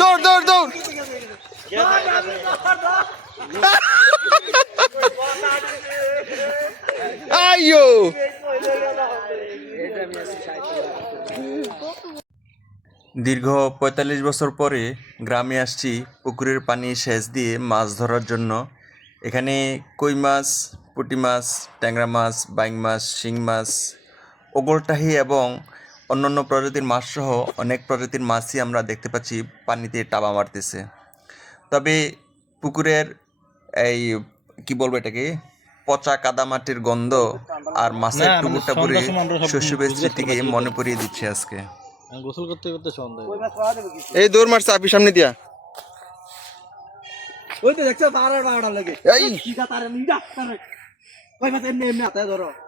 দৌড় দৌড় আইয়ো। দীর্ঘ পঁয়তাল্লিশ বছর পরে গ্রামে আসছি, পুকুরের পানি সেচ দিয়ে মাছ ধরার জন্য। এখানে কই মাছ, পুটি মাছ, ট্যাংরা মাছ, বাইং মাছ, শিং মাছ, ওগলটাহি এবং অন্যান্য প্রজাতির মাছ সহ অনেক প্রজাতির মাছই আমরা দেখতে পাচ্ছি পানিতে টাবা মারতেছে। তবে পুকুরের এই কি বলব এটাকে পচা কাদামাটির গন্ধ আর মাছের না, মানে টুকুর টাপুরে সন্ধ্যার সময় আমরা সব শৈশবের স্মৃতিকে মনে পড়িয়ে দিচ্ছে আজকে। গোসল করতে করতে সন্দেহ এই দৌড় মারছে আপনি সামনে দিয়া। ওই তো দেখছ বারোটা লাগে। এই! তারে তারে ওই মাছ এমনি এমনি হাতে ধরো।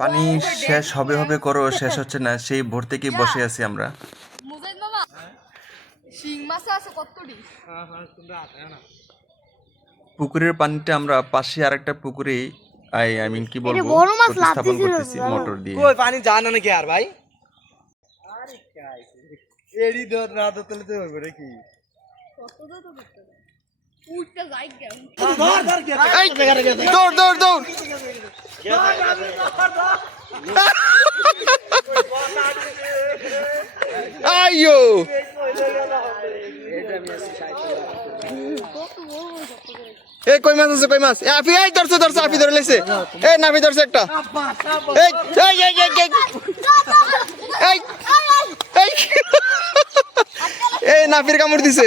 পানি শেষ হবে হবে করো শেষ হচ্ছে না সেই ভোর থেকে বসে আছি আমরা। হ্যাঁ হ্যাঁ না পুকুরের পানিটা আমরা পাশে আরেকটা পুকুরে আই আই মিন কি বলব বড় মাছ প্রতিস্থাপন লাগতেছিল করতেছি মোটর দিয়ে। কই পানি জানা নাকি আর ভাই? আরে কাই এডি দর না তো তুলতে হবে রে কি কত তো দৌড় দৌড় দৌড় মাছ আছে কই মাছ আফি এই ধরছে ধরছে আফি ধরে লেছে এই নাফি ধরছে একটা। এই এই কামড় দিছে।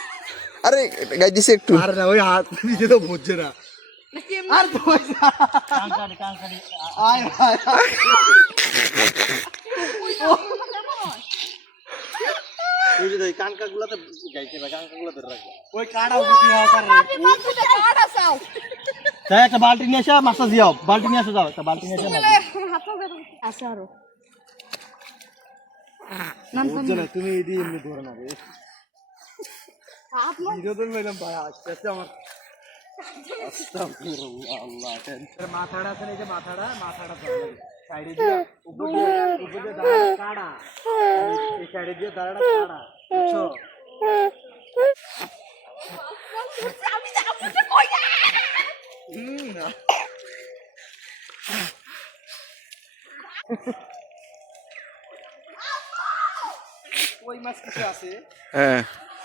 আরে গাই দিছে একটু। আরে না ওই হাত নিচে তো বুঝছে না। আর তো আয় আয় তুই কানকা গুলাতে গাইতে বা কানকা গুলাতে রাখবে ওই কাড়া চাও তাই একটা বালতি নিয়ে এসে মাছটা দিও বালতি নিয়ে এসে যাও একটা বালতি নিয়ে এসে আছে আরও। নাম বুঝছ তুমি এদি এমনি ধরে না রে হাত না ভিডিও তো ম্যাডাম ভাই আস্তে আস্তে আমার মাথাটা আছে এই যে মাথাটা? মাথাটা সাইডে দিয়ে উপর দিয়ে উপর কাড়া এই সাইডে দিয়ে দাঁড়াটা কাড়া বুঝছ? আমি আপনি কই না হুম না। ওই মাছ কিছু আছে? হ্যাঁ।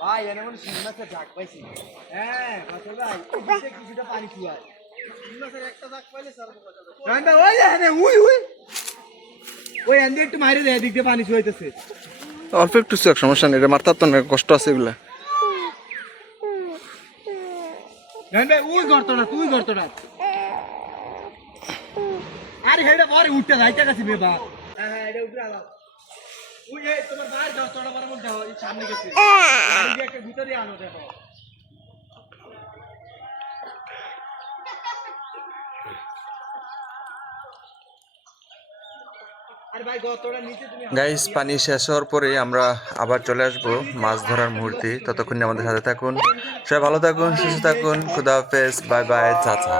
ভাই এনে মনে শিং মাছের ডাক পাইছি। হ্যাঁ মাছের ভাই কিছুটা পানি চুয়ায় শিং মাছের একটা ডাক পাইলে স্যার ওই যে উই উই। ওই এনে একটু মাইরে দেয় এদিক দিয়ে পানি চুয়াইতেছে অল্প একটু চোখ সমস্যা নেই এটা মারতার তো না কষ্ট আছে এগুলা। উই গর্তটা তুই গর্তটা আরে হেডা পরে উঠতে যাইতে গেছি বেবা। হ্যাঁ হ্যাঁ এটা উঠে তোমার মধ্যে এই সামনে গেছে। একটা ভিতরে আনো দেখো। গাইস পানি শেষ হওয়ার পরে আমরা আবার চলে আসব মাছ ধরার মুহূর্তে ততক্ষণ আমাদের সাথে থাকুন। সবাই ভালো থাকুন সুস্থ থাকুন। খুদা হাফেজ বাই বাই চাচা